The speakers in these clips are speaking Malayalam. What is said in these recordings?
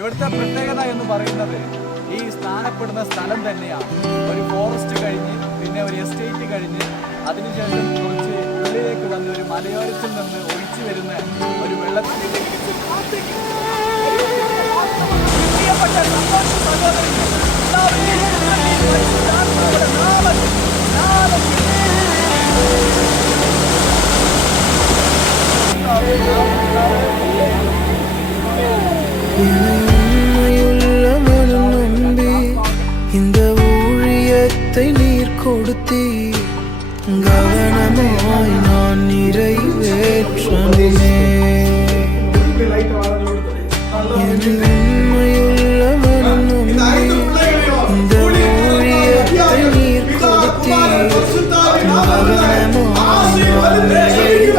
ഇവിടുത്തെ പ്രത്യേകത എന്ന് പറയുന്നത് ഈ സ്ഥാനപ്പെടുന്ന സ്ഥലം തന്നെയാണ്. ഒരു ഫോറസ്റ്റ് കഴിഞ്ഞ് പിന്നെ ഒരു എസ്റ്റേറ്റ് കഴിഞ്ഞ് അതിനുശേഷം കുറച്ച് ഉള്ളിലേക്ക് വന്ന് ഒരു മലയോരത്തിൽ നിന്ന് ഒഴിച്ചു വരുന്ന ഒരു വെള്ളത്തിലേക്ക് இந்த ஊழியத்தை நீர் கொடுத்தீ கவனமாய் நான் நிறைவேற்றமே. உண்மையுள்ள மனம் நம்பி இந்த ஊழியத்தை நீர் கொடுத்தீ கவனமாய் நான் நிறைவேற்றணுமே.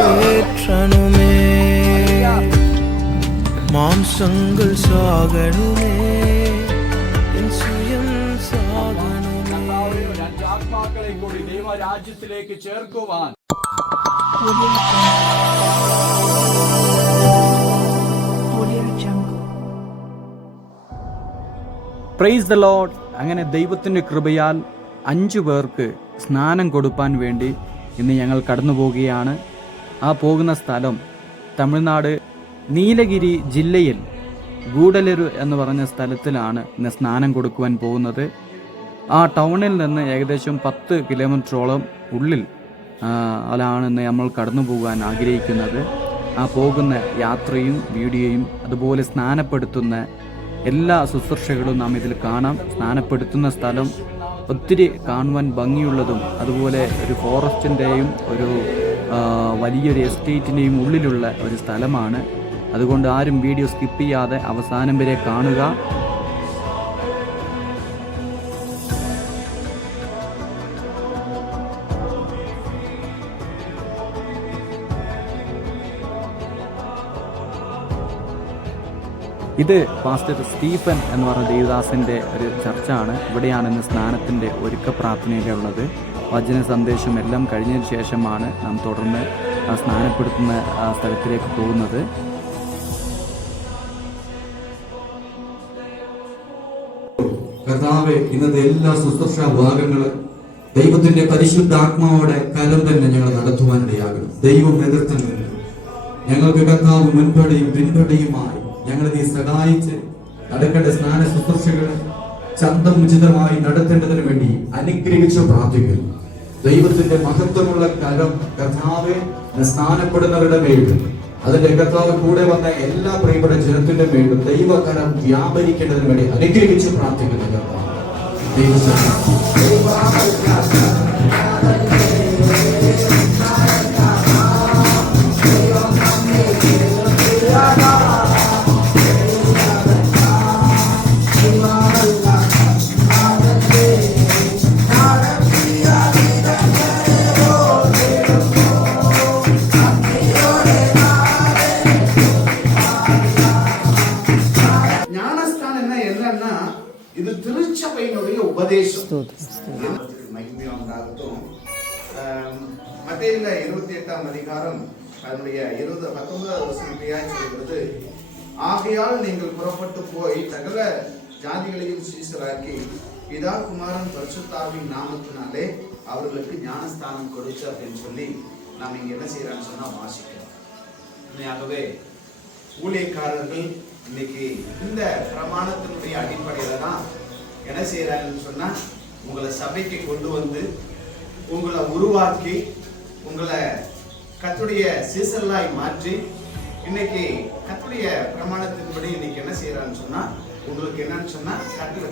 மாம்சங்கள் சாகணுமே, ആത്മാക്കളെ കൂടി ദൈവരാജ്യത്തിലേക്ക് ചേർക്കുവാൻ പ്രൈസ് ദ ലോർഡ്. അങ്ങനെ ദൈവത്തിൻ്റെ കൃപയാൽ 5 പേർക്ക് സ്നാനം കൊടുപ്പാൻ വേണ്ടി ഇന്ന് ഞങ്ങൾ കടന്നു പോവുകയാണ്. ആ പോകുന്ന സ്ഥലം തമിഴ്നാട് നീലഗിരി ജില്ലയിൽ ഗൂഡലൂർ എന്ന് പറഞ്ഞ സ്ഥലത്തിലാണ് ഇന്ന് സ്നാനം കൊടുക്കുവാൻ പോകുന്നത്. ആ ടൗണിൽ നിന്ന് ഏകദേശം 10 കിലോമീറ്ററോളം ഉള്ളിൽ ആണ് ഇന്ന് നമ്മൾ കടന്നു പോകാൻ ആഗ്രഹിക്കുന്നത്. ആ പോകുന്ന യാത്രയും വീഡിയോയും അതുപോലെ സ്നാനപ്പെടുത്തുന്ന എല്ലാ ശുശ്രൂഷകളും നാം ഇതിൽ കാണാം. സ്നാനപ്പെടുത്തുന്ന സ്ഥലം ഒത്തിരി കാണുവാൻ ഭംഗിയുള്ളതും അതുപോലെ ഒരു ഫോറസ്റ്റിൻ്റെയും ഒരു വലിയൊരു എസ്റ്റേറ്റിൻ്റെയും ഉള്ളിലുള്ള ഒരു സ്ഥലമാണ്. അതുകൊണ്ട് ആരും വീഡിയോ സ്കിപ്പ് ചെയ്യാതെ അവസാനം വരെ കാണുക. ഇത് പാസ്റ്റർ സ്റ്റീഫൻ എന്ന് പറഞ്ഞ ദേവദാസിൻ്റെ ഒരു ചർച്ചാണ്. ഇവിടെയാണ് ഇന്ന് സ്നാനത്തിൻ്റെ ഒരുക്ക പ്രാർത്ഥനയിലുള്ളത്. വചന സന്ദേശം എല്ലാം കഴിഞ്ഞതിന് ശേഷമാണ് നാം തുടർന്ന് സ്നാനപ്പെടുത്തുന്ന സ്ഥലത്തിലേക്ക് പോകുന്നത്. കർത്താവേ, ഇന്നത്തെ എല്ലാ ശുശ്രൂഷ ഭാഗങ്ങളും ദൈവത്തിന്റെ പരിശുദ്ധാത്മാവോടെ കരം തന്നെ ഞങ്ങൾ നടത്തുവാനിടയാകണം. ദൈവം നേതൃത്വം നൽകും. ഞങ്ങൾക്ക് കർത്താവ് മുൻപടിയും പിൻപടിയുമായി ഞങ്ങളെ നീ സഹായിച്ച് നടക്കേണ്ട സ്നാന ശുശ്രൂഷകൾ ചന്തമുചിതമായി നടത്തേണ്ടതിന് വേണ്ടി അനുഗ്രഹിച്ചു പ്രാർത്ഥിക്കുന്നു. ദൈവത്തിന്റെ മഹത്വമുള്ള കരം കർത്താവെ സ്നാനപ്പെടുന്നവരുടെ മേലും അതിന്റെ കർത്താവ് കൂടെ വന്ന എല്ലാ പ്രിയപ്പെട്ട ജനത്തിന്റെ മേലും ദൈവകരം വ്യാപരിക്കേണ്ടതിന് വേണ്ടി അനുഗ്രഹിച്ചു പ്രാർത്ഥിക്കുന്നു. കർത്താവ് இது திருச்சபையினுடைய உபதேசம். மகிமை உண்டாகட்டும். மத்தேயுல 28ஆம் அதிகாரம் அதனுடைய 19வது வசனத்திலேயாய் சொல்கிறது, ஆகையால் நீங்கள் புறப்பட்டு போய் சகல ஜாதிகளையும் சீசராக்கி பிதா குமாரன் பரிசுத்தாவின் நாமத்தினாலே அவர்களுக்கு ஞானஸ்தானம் கொடுத்து அப்படின்னு சொல்லி நாம் இங்க என்ன செய்யறான்னு சொன்னா வாசிக்கிறோம். உண்மையாகவே ஊழியக்காரர்கள் இன்னைக்கு இந்த பிரமாணத்தினுடைய அடிப்படையில தான் என்ன செய்யறாங்கன்னு சொன்னா உங்களை சபைக்கு கொண்டு வந்து உங்களை உருவாக்கி உங்களை கர்த்தருடைய சீசர்களாய் மாற்றி இன்னைக்கு கர்த்தருடைய பிரமாணத்தின்படி இன்னைக்கு என்ன செய்யறான்னு சொன்னா உங்களுக்கு என்னன்னு சொன்னா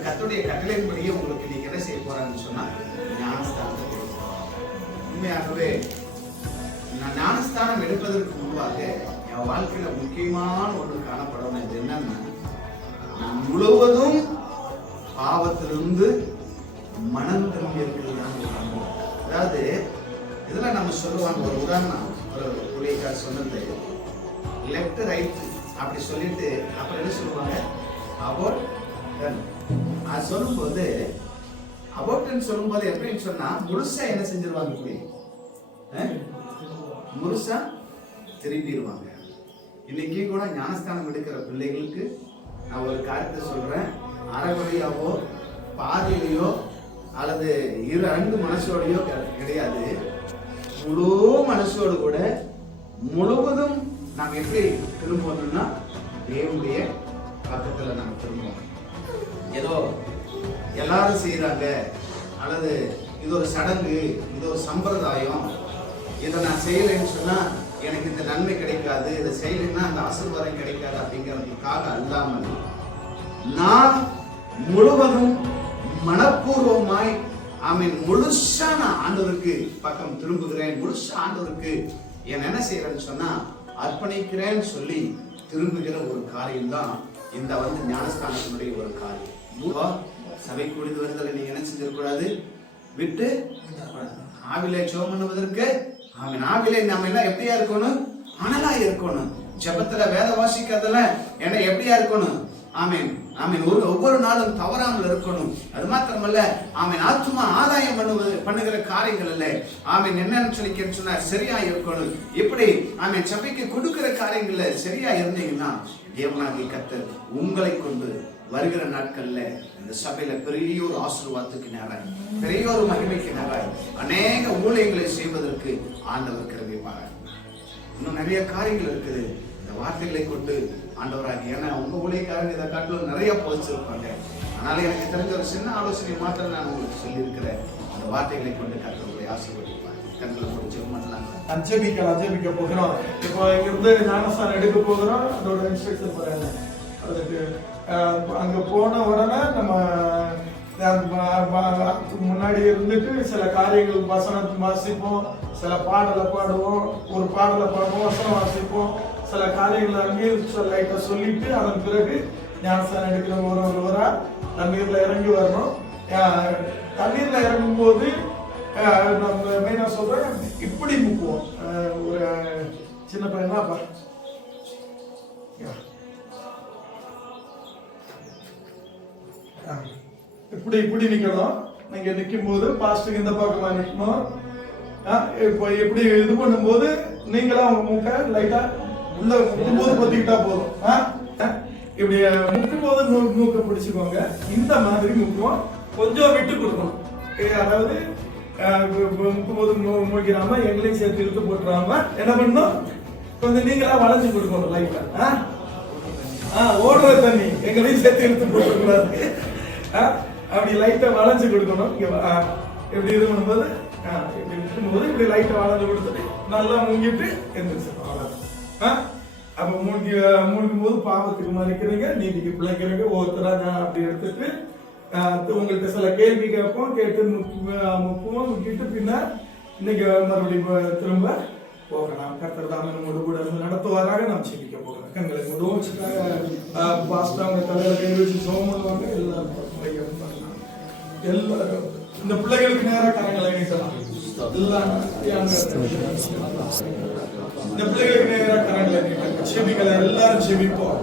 கர்த்தருடைய கட்டளையின்படியே உங்களுக்கு இன்னைக்கு என்ன செய்ய போறாங்கன்னு சொன்னா ஞானஸ்தானத்தை கொடுக்கணும். உண்மையாகவே நான் ஞானஸ்தானம் எடுப்பதற்கு முன்பாக என் வாழ்க்கையில முக்கியமான ஒன்று காணப்படணும். இது என்னன்னா, நான் முழுவதும் பாவத்திலிருந்து மனம் திரும்பி இருக்கிறது. அதாவது இதுல நம்ம சொல்லுவாங்க, ஒரு உதாரணம், ஒரு ஊழியக்கார் சொன்னது, லெஃப்ட் ரைட் அப்படி சொல்லிட்டு அப்புறம் என்ன சொல்லுவாங்க, அபோட் அது சொல்லும்போது அபோட்ன்னு சொல்லும்போது எப்படின்னு சொன்னா முழுசா என்ன செஞ்சிருவாங்க, முழுசா திரும்பிடுவாங்க. இன்னைக்கு கூட ஞானஸ்தானம் எடுக்கிற பிள்ளைகளுக்கு நான் ஒரு காரியத்தை சொல்றேன், அரைகுறையாவோ பாதியிலையோ அல்லது 2 மனசோடையோ கிடையாது. முழு மனசோடு கூட முழுவதும் நாம் எப்படி திரும்பணும்னா தேவனுடைய பக்கத்துல நாம் திரும்பணும். ஏதோ எல்லாரும் செய்யறாங்க அல்லது இது ஒரு சடங்கு, இது ஒரு சம்பிரதாயம், இதை நான் செய்யலைன்னு சொன்னா எனக்கு இந்த நன்மை கிடைக்காது, இதை செய்யலைன்னா அந்த ஆசீர்வாதம் கிடைக்காது அப்படிங்கிறதுக்காக அல்லாமல் நான் முழுவதும் மனப்பூர்வமாய் ஆமீன் முழுசா நான் ஆண்டவருக்கு பக்கம் திரும்புகிறேன், முழுசா ஆண்டவருக்கு என்ன செய்யறேன்னு சொன்னா அர்ப்பணிக்கிறேன்னு சொல்லி திரும்புகிற ஒரு காரியம் தான் இந்த ஞானஸ்தானத்தினுடைய ஒரு காரியம். சபை கூடி வருதலை நீங்க என்ன செஞ்சிடக்கூடாது, விட்டு ஆவிலே ஜெபம் பண்ணுவதற்கு ஆமீன் ஆவிலே நம்ம எல்லாம் எப்படியா இருக்கணும், அனலா இருக்கணும். ஜெபத்துல வேத வாசிக்கிறதுல என்ன எப்படியா இருக்கணும், ஆமீன் ஆமீன் ஒவ்வொரு நாளும் தவறாமல் இருக்கணும். அது மாத்திரமல்ல ஆமீன் ஆத்துமா ஆதாயம் பண்ணுகிற காரியங்கள் இல்ல, ஆமீன் என்னன்னு சொல்லி சொன்னா சரியா இருக்கணும். இப்படி ஆமீன் சபைக்கு கொடுக்கிற காரியங்கள்ல சரியா இருந்தீங்கன்னா தேவனாகிய கர்த்தர் உங்களை கொண்டு வருகிற நாட்கள்ல இந்த சபையில பெரிய ஒரு ஆசீர்வாதத்துக்கு நேராய், பெரிய ஒரு மகிமைக்கு நேராய் அநேக ஊழியங்களை செய்வதற்கு ஆண்டவர் கிருபை பாராட்டுகிறார். இன்னும் நிறைய காரியங்கள் இருக்குது. இந்த வார்த்தைகளை கொண்டு ஆண்டவராக, ஏன்னா உங்க ஊழியக்காரங்க இதை காட்டிலும் நிறைய போதிச்சிருப்பாங்க. அதனால எனக்கு தெரிஞ்ச ஒரு சின்ன ஆலோசனை மாத்திரம் நான் உங்களுக்கு சொல்லியிருக்கிறேன். அந்த வார்த்தைகளை கொண்டு கர்த்தருடைய ஆசீர்வதிப்பார். கண்களை போட்டு ஜெபம் பண்ணலாம். அஜெபிக்க போகிறோம். இப்போ இங்கிருந்து ஞானஸ்தானம் எடுக்க போகிறோம். அதோட இன்ஸ்ட்ரக்ஷன் பாருங்க. அதுக்கு அங்க போன உடனே நம்ம முன்னாடி இருந்துட்டு சில காரியங்கள் வசனத்தை வாசிப்போம், சில பாடலை பாடுவோம், ஒரு பாடலை பாடுவோம், வசனம் வாசிப்போம், சில காரியங்களை அங்கேயும் லைட்டா சொல்லிட்டு அதன் பிறகு ஞானஸ்தானம் எடுக்கிற ஒருவரா தண்ணீர்ல இறங்கி வரணும். தண்ணீர்ல இறங்கும் போது நம்ம மெயினா சொல்றேன், இப்படி முக்குவோம். ஒரு சின்ன பையனா இப்படி நிக்கணும். நீங்க நிக்கும் போது பாஸ்டர் இந்த பக்கமா நிக்கணும். இப்போ எப்படி இது பண்ணும்போது நீங்களா உங்க மூக்க லைட்டா உள்ள முக்கும்போது பத்திக்கிட்டா போதும். இப்படி முக்கும் போது மூக்க பிடிச்சுக்கோங்க. இந்த மாதிரி முக்குவோம். கொஞ்சம் விட்டு கொடுக்கணும். அதாவது முக்கும் போது மூழ்கிறாம எங்களையும் சேர்த்து இழுத்து போட்டுறாம என்ன பண்ணணும், கொஞ்சம் நீங்களா வளைஞ்சு கொடுக்கணும் லைட்டா. ஓடுற தண்ணி எங்களையும் சேர்த்து இழுத்து போட்டுக்கூடாது. அப்படி லைட்டா வளைஞ்சு கொடுக்கணும். எப்படி இது பண்ணும்போது இப்படி இருக்கும்போது இப்படி லைட்டா வளைஞ்சு கொடுத்துட்டு நல்லா மூங்கிட்டு எந்திரிச்சிடும். அப்ப மூழ்கும் போது பாவத்துக்கு மறைக்கிறீங்க, நீதிக்கு பிழைக்கிறீங்க. ஒருத்தராக அப்படி எடுத்துட்டு உங்கள்கிட்ட சில கேள்வி கேட்போம். கேட்டு முக்குவோம். முக்கிட்டு பின்னர் இன்னைக்கு மறுபடியும் திரும்ப போகலாம். கர்த்தர் தாமே நம்மோடு கூட நடத்துவாராக. நாம் செபிக்க போகிறோம். கண்களை மூடுவோம். பாஸ்டர் அவங்க தலையில கை வச்சு சோகம் பண்ணுவாங்க. எல்லாரும் இந்த பிள்ளைகளுக்கு நேராக கரங்களை நீட்டலாம். இந்த பிள்ளைகளுக்கு நேராக கரங்களை நீட்டலாம். செபிகளை எல்லாரும் செபிப்போம்.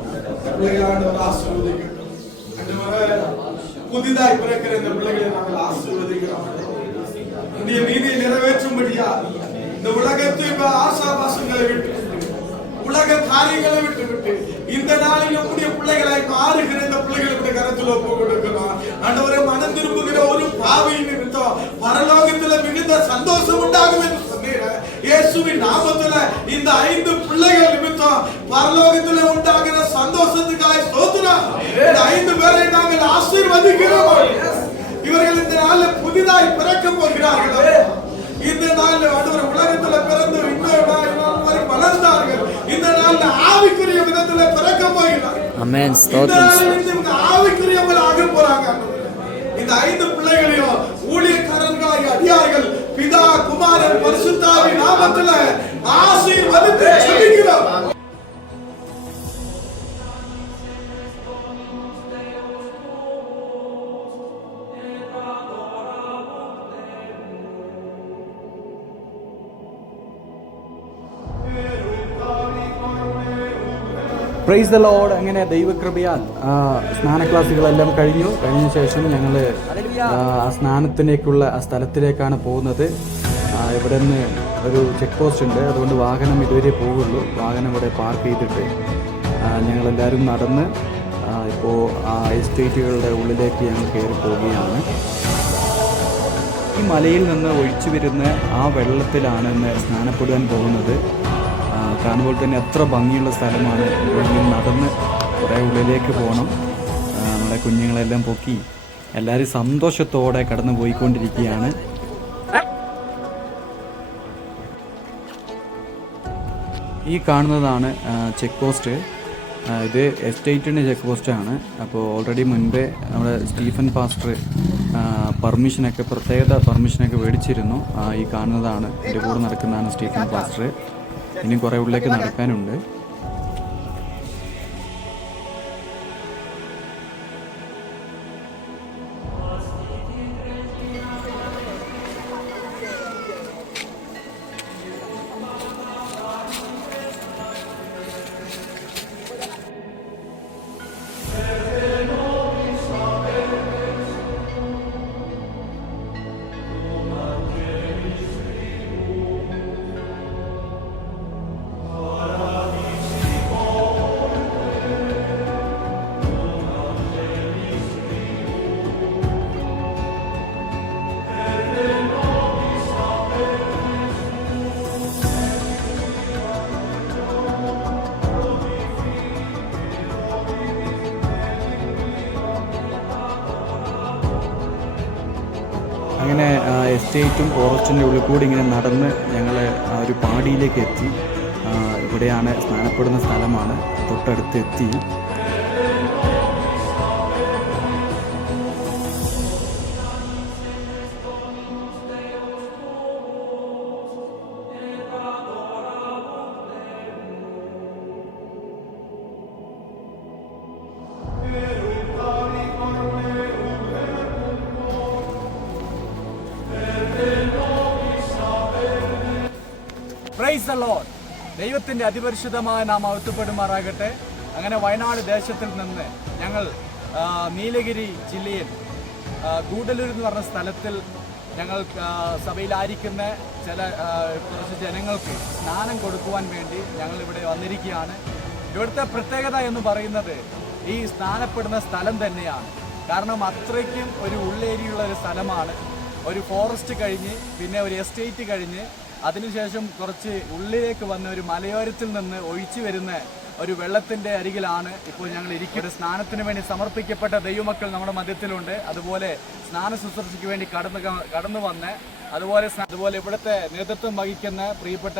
பிள்ளைகளான ஒரு ஆசீர்வதிக்கட்டும். புதிதாய் பிறக்கிற இந்த பிள்ளைகளை நாங்கள் ஆசீர்வதிக்கிறோம். இந்த நீதியை நிறைவேற்றும்படியா இந்த உலகத்துக்கு ஆசாபாசங்களை விட்டு, உலக காரியங்களை விட்டு விட்டு இந்த நாளில் நம்முடைய பிள்ளைகளை மாறுகிற இந்த பிள்ளைகளுடைய கருத்துல ஒப்பு கொடுக்கிறோம். ஆண்டவரே, மனம் திரும்புகிற ஒரு பாவியின் நிமித்தம் பரலோகத்துல மிகுந்த சந்தோஷம் உண்டாகும் என்று சொன்னீர். இயேசுவின் நாமத்துல இந்த 5 பிள்ளைகள் நிமித்தம் பரலோகத்துல உண்டாகிற சந்தோஷத்துக்காய் ஸ்தோத்திரம். இந்த 5 பேரை நாங்கள் ஆசீர்வதிக்கிறோம். இவர்கள் இந்த நாளில் புதிதாய் பிறக்க போகிறார்கள். இந்த நாள் ஆண்டவரே, உலகத்துல பிறந்து இன்னொரு நாள் வளர்ந்தார்கள். இந்த நாள்ல ஆவிக்குரிய விதத்துல பிறக்க போகிறார்கள். ஆமென். ஸ்தோத்திரம். ஆவிக்குரியவர்களாக போறாங்க. இந்த 5 பிள்ளைகளையும் ஊழியக்காரர்களாகிய அடியார்கள் பிதா குமாரன் பரிசுத்தாவின் நாமத்துல ஆசீர்வதித்து ஜெபிக்கிறோம். Praise the Lord. അങ്ങനെ ദൈവകൃപയാൽ സ്നാന ക്ലാസ്സുകളെല്ലാം കഴിഞ്ഞ ശേഷം ഞങ്ങൾ ആ സ്നാനത്തിലേക്കുള്ള ആ സ്ഥലത്തിലേക്കാണ് പോകുന്നത്. ഇവിടെ നിന്ന് ഒരു ചെക്ക് പോസ്റ്റ് ഉണ്ട്, അതുകൊണ്ട് വാഹനം ഇതുവരെ പോകുള്ളൂ. വാഹനം ഇവിടെ പാർക്ക് ചെയ്തിട്ട് ഞങ്ങളെല്ലാവരും നടന്ന് ഇപ്പോൾ ആ എസ്റ്റേറ്റുകളുടെ ഉള്ളിലേക്ക് ഞങ്ങൾ കയറി പോവുകയാണ്. ഈ മലയിൽ നിന്ന് ഒഴിച്ചു വരുന്ന ആ വെള്ളത്തിലാണ് ഇന്ന് സ്നാനപ്പെടുവാൻ പോകുന്നത്. കാണുമ്പോൾ തന്നെ എത്ര ഭംഗിയുള്ള സ്ഥലമാണ്. ഇവിടെ നടന്ന് കുറേ ഉള്ളിലേക്ക് പോകണം. നമ്മുടെ കുഞ്ഞുങ്ങളെല്ലാം പൊക്കി എല്ലാവരും സന്തോഷത്തോടെ കടന്നു പോയിക്കൊണ്ടിരിക്കുകയാണ്. ഈ കാണുന്നതാണ് ചെക്ക് പോസ്റ്റ്. ഇത് എസ്റ്റേറ്റിൻ്റെ ചെക്ക് പോസ്റ്റാണ്. അപ്പോൾ ഓൾറെഡി മുൻപേ നമ്മുടെ സ്റ്റീഫൻ പാസ്റ്റർ പ്രത്യേക പെർമിഷനൊക്കെ മേടിച്ചിരുന്നു. ഈ കാണുന്നതാണ്, എൻ്റെ കൂടെ നടക്കുന്നതാണ് സ്റ്റീഫൻ പാസ്റ്റർ. ഇനി കുറേ ഉള്ളിലേക്ക് നടക്കാനുണ്ട്. അങ്ങനെ എസ്റ്റേറ്റും ഫോറസ്റ്റിൻ്റെ ഉള്ളിൽ കൂടി ഇങ്ങനെ നടന്ന് ഞങ്ങൾ ഒരു പാടിയിലേക്ക് എത്തി. ഇവിടെയാണ് സ്നാനപ്പെടുന്ന സ്ഥലമാണ്, തൊട്ടടുത്ത് എത്തി. Praise the Lord. ദൈവത്തിൻ്റെ അതിപരിശുദ്ധമായ നാമം മഹത്വപ്പെടുമാറാകട്ടെ. അങ്ങനെ വയനാട് ദേശത്തിൽ നിന്ന് ഞങ്ങൾ നീലഗിരി ജില്ലയിൽ ഗൂഡല്ലൂർ എന്ന് പറഞ്ഞ സ്ഥലത്തിൽ ഞങ്ങൾ സഭയിലായിരിക്കുന്ന കുറച്ച് ജനങ്ങൾക്ക് സ്നാനം കൊടുക്കുവാൻ വേണ്ടി ഞങ്ങൾ ഇവിടെ വന്നിരിക്കുകയാണ്. ഇവിടുത്തെ പ്രത്യേകത എന്ന് പറയുന്നത് ഈ സ്നാനപ്പെടുന്ന സ്ഥലം തന്നെയാണ്. കാരണം അത്രയ്ക്കും ഒരു ഉള്ളേരിയുള്ള ഒരു സ്ഥലമാണ്. ഒരു ഫോറസ്റ്റ് കഴിഞ്ഞ് പിന്നെ ഒരു എസ്റ്റേറ്റ് കഴിഞ്ഞ് അതിനുശേഷം കുറച്ച് ഉള്ളിലേക്ക് വന്ന ഒരു മലയോരത്തിൽ നിന്ന് ഒഴിച്ചു വരുന്ന ഒരു വെള്ളത്തിൻ്റെ അരികിലാണ് ഇപ്പോൾ ഞങ്ങൾ ഇരിക്കുന്നത്. സ്നാനത്തിന് വേണ്ടി സമർപ്പിക്കപ്പെട്ട ദൈവമക്കൾ നമ്മുടെ മധ്യത്തിലുണ്ട്. അതുപോലെ സ്നാന ശുശ്രൂഷയ്ക്ക് വേണ്ടി കടന്നു വന്ന് അതുപോലെ ഇവിടുത്തെ നേതൃത്വം വഹിക്കുന്ന പ്രിയപ്പെട്ട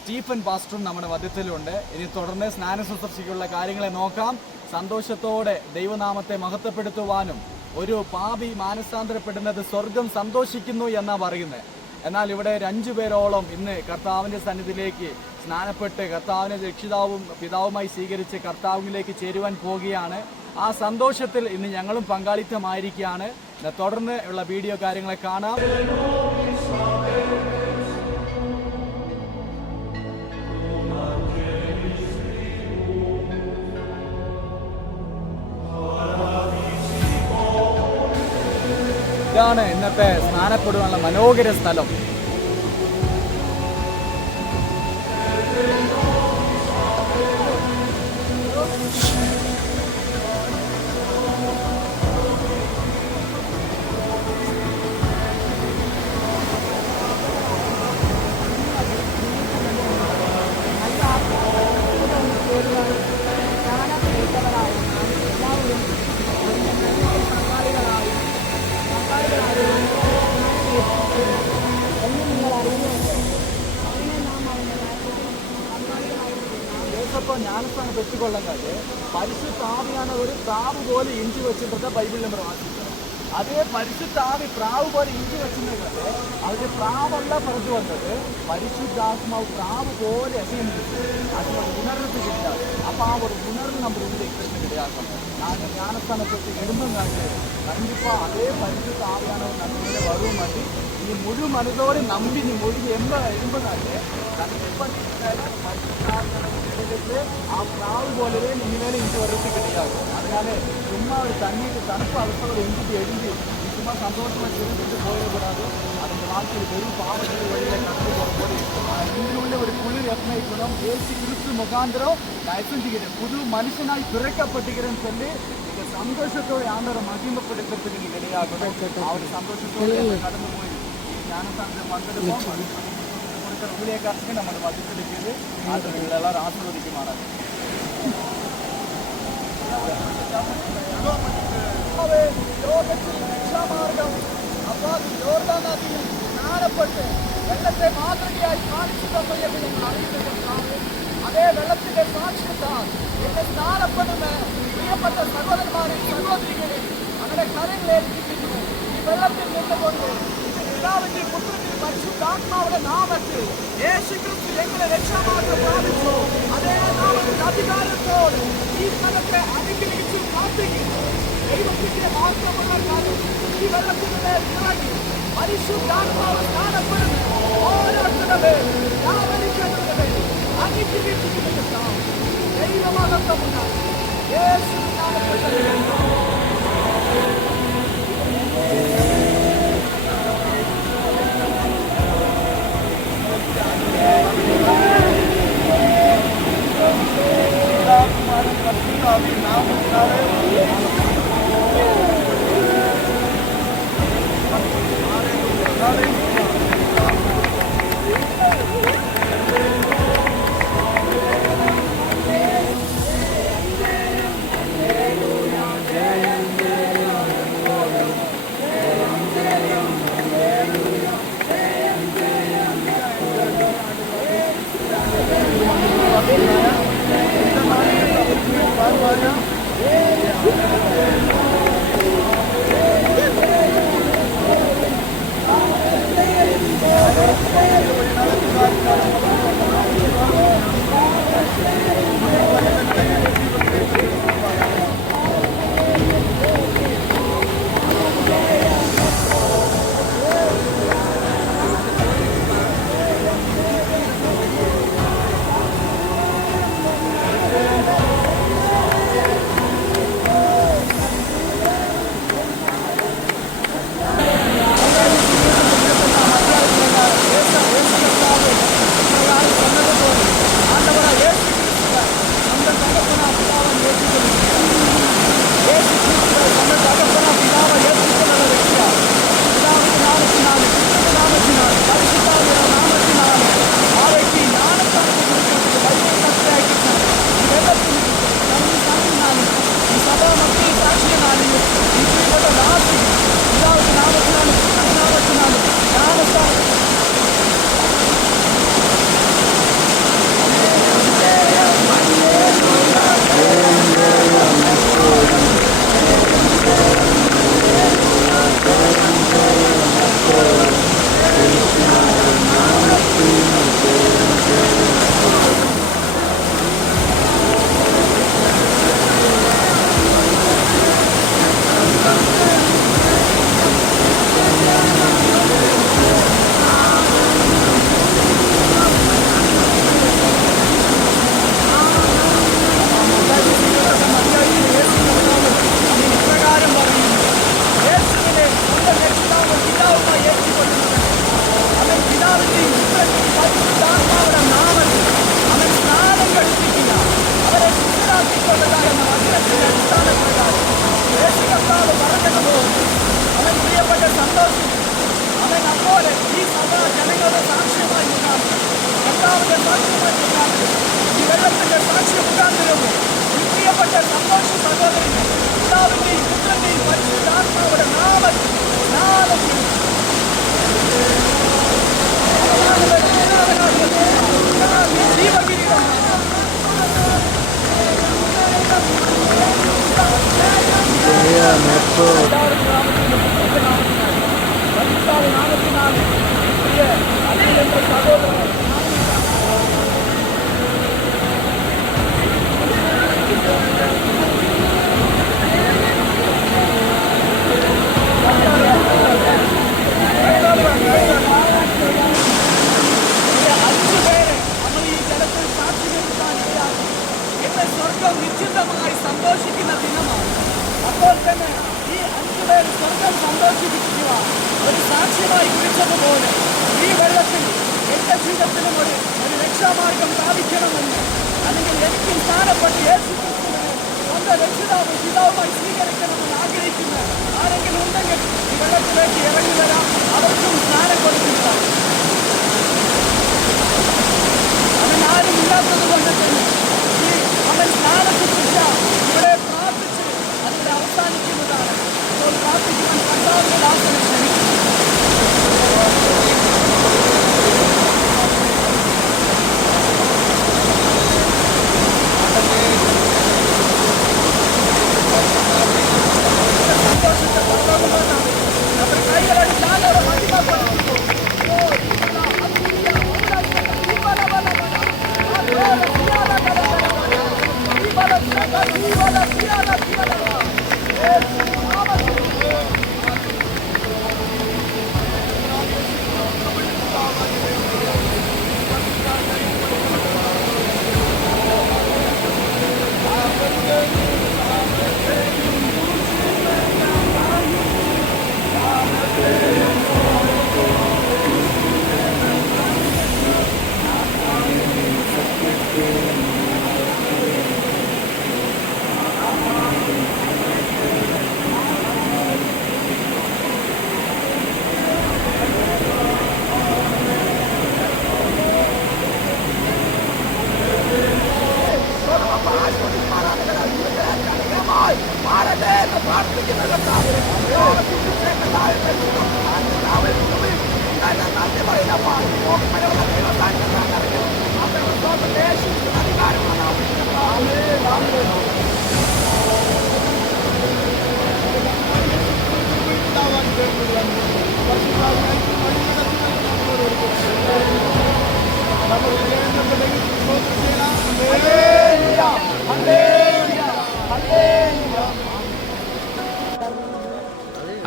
സ്റ്റീഫൻ പാസ്റ്ററും നമ്മുടെ മധ്യത്തിലുണ്ട്. ഇനി തുടർന്ന് സ്നാന ശുശ്രൂഷയ്ക്കുള്ള കാര്യങ്ങളെ നോക്കാം. സന്തോഷത്തോടെ ദൈവനാമത്തെ മഹത്വപ്പെടുത്തുവാനും ഒരു പാപി മാനസാന്തരപ്പെടുന്നത് സ്വർഗം സന്തോഷിക്കുന്നു എന്നാണ് പറയുന്നത്. എന്നാൽ ഇവിടെ 5 പേരോളം ഇന്ന് കർത്താവിൻ്റെ സന്നിധിയിലേക്ക് സ്നാനപ്പെട്ട് കർത്താവിനെ രക്ഷിതാവും പിതാവുമായി സ്വീകരിച്ച് കർത്താവിലേക്ക് ചേരുവാൻ പോവുകയാണ്. ആ സന്തോഷത്തിൽ ഇന്ന് ഞങ്ങളും പങ്കാളിത്തമായിരിക്കുകയാണ്. തുടർന്ന് ഉള്ള വീഡിയോ കാര്യങ്ങളെ കാണാം. ഇതാണ് ഇന്നത്തെ സ്നാനപ്പെടുവാനുള്ള മനോഹര സ്ഥലം. ജ്ഞാനസ്ഥാനം തെറ്റിക്കൊള്ളാൻ കാര്യം പരിശുദ്ധ ആവിയാണ് ഒരു പ്രാവ് പോലെ ഇഞ്ചി വെച്ചിട്ട് ബൈബിളിൽ നമ്മൾ വായിക്കുന്നത്. അതേ പരിശുദ്ധാവി പ്രാവ് പോലെ ഇഞ്ചി വെച്ചിട്ടുണ്ടെങ്കിൽ അതിന്റെ പ്രാവല്ല പറഞ്ഞു വന്നത് പരിശുദ്ധാത്മാവ് പ്രാവ് പോലെ അസീമിച്ചു അതിനൊരു ഉണർവ് കിട്ടാം. അപ്പൊ ആ ഒരു ഉണർവ് നമ്മുടെ ഉള്ളിലേക്ക് கிடையாது. நாங்கள் ஞானஸ்தானத்துக்கு எழுந்தங்காட்டு கண்டிப்பா அதே பரிசுத்த ஆவியானவர் நம்மள வருவமாட்டி நீ முழு மனதோடு நம்பி நீ முழு எம்பதாட்டு கண்டிப்பா ஆ பிராவு போலவே நீ மேலே இங்கே வர்றது கிடையாது. அதனால சும்மா ஒரு தண்ணீர் தடுப்பு அவசரம் ஒரு எங்கிட்டு எழுந்து செஞ்சு சும்மா சந்தோஷமாக தெரிஞ்சுட்டு போயிடக்கூடாது. அந்த வாழ்க்கையில் வெறும் பாவத்தில் வழியில் கடந்து போகும்போது இதில் உள்ள ஒரு குளிர் எத்தனைக்கணும் ஏசு கிறிஸ்து முகாந்திரம் நான் செஞ்சுக்கிறேன் புது மனுஷனாய் பிறக்கப்பட்டுக்கிறேன்னு சொல்லி நீங்கள் சந்தோஷத்தோடு ஆண்டவரை மகிமைப்படுத்துறதுக்கு நீங்கள் ரெடியாகணும். அவர் சந்தோஷத்தோடு கடந்து போய் ஞானசாந்தம் வந்துடுவோம். கொடுக்குற ஊழியக்காரத்துக்கு நம்மளை மதிப்பிடிக்குது. ஆண்டவர்கள் எல்லாரும் ஆசீர்வதிக்க மாட்டாங்க. ജ്ഞാനപ്പെട്ട് വെള്ളത്തെ മാതൃകയായി കാണിച്ചു തന്നപ്പോൾ ഞങ്ങൾ അറിയുന്നുണ്ടാവും. അതേ വെള്ളത്തിന്റെ സാക്ഷ്യത്താൽ എന്നെ സ്നാനപ്പെടുന്ന പ്രിയപ്പെട്ട സഹോദരന്മാരെ സഹോദരികളെ അങ്ങനെ കരങ്ങളെ ഏൽപ്പിക്കുന്നു. ഈ വെള്ളത്തിൽ നിന്നുകൊണ്ട് പിതാവിന്റെ പുത്രന്റെ പരിശുദ്ധാത്മാവിന്റെ നാമത്തിൽ യേശുക്രിസ്തു ഞങ്ങളെ രക്ഷാമാർഗം പ്രാപിച്ചു. അതേ നാമത്തിൽ അധികാരത്തോട് ഈ സ്ഥലത്തെ അനുഗ്രഹിച്ചു പ്രാർത്ഥിക്കുന്നു. ദൈവത്തിന്റെ മാത്രമുള്ള കാര്യം ഈ വെള്ളത്തിൻ്റെ ഇറങ്ങി പരിശുദ്ധാത്മാവ് സ്നാനപ്പെടുന്നു. ഓരോരുത്തരുടെ യാവരിക്കപ്പെടുന്നത് അനുഗ്രഹിച്ചിരിക്കുന്ന ദൈവമഹത്വമുണ്ടാകും. യേശു സ്വർഗം നിശ്ചിതമായി സന്തോഷിക്കുന്ന ദിനമാണ്. അപ്പോൾ തന്നെ ഈ 5 നമ്മളെ സ്വർഗം സന്തോഷിപ്പിക്കുക. ഒരു സാക്ഷ്യമായി കുറിച്ചതുപോലെ ഈ വെള്ളത്തിൽ എന്റെ ജീവിതത്തിലും ഒരു രക്ഷാമാർഗം സ്ഥാപിക്കണമെന്ന്, അല്ലെങ്കിൽ എനിക്കും സ്ഥാനപ്പെട്ട് യേശുക്രിസ്തുവിനെ സ്വന്തം രക്ഷിതാവും പിതാവുമായി സ്വീകരിക്കണമെന്ന് ആഗ്രഹിക്കുന്ന ആരെങ്കിലും ഉണ്ടെങ്കിൽ ഈ വെള്ളത്തിലേക്ക് ഇറങ്ങി വരാം. അവർക്കും സ്നാനം കൊടുക്കുക. അവൻ ആരും ഇല്ലാത്തത് കൊണ്ട് തന്നെ അവൻ സ്നാനശുശ്രൂഷ ഇവിടെ പ്രാർത്ഥിച്ച് അതിവിടെ അവസാനിക്കുന്നതാണ്. അപ്പോൾ പ്രാർത്ഥിക്കുവാൻ കർത്താവിന്റെ ദാസനെ ക്ഷണിക്കുന്നു. സന്തോഷത്തെ പങ്കുകൊണ്ടാണ് നമ്മൾ കൈകളടിച്ച് ആലോടെ മഹിമപ്പെടുത്തുന്നു.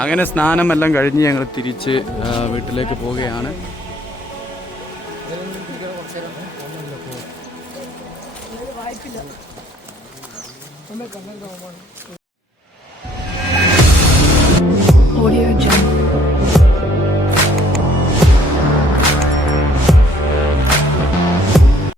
അങ്ങനെ സ്നാനമെല്ലാം കഴിഞ്ഞ് ഞങ്ങൾ തിരിച്ച് വീട്ടിലേക്ക് പോവുകയാണ്.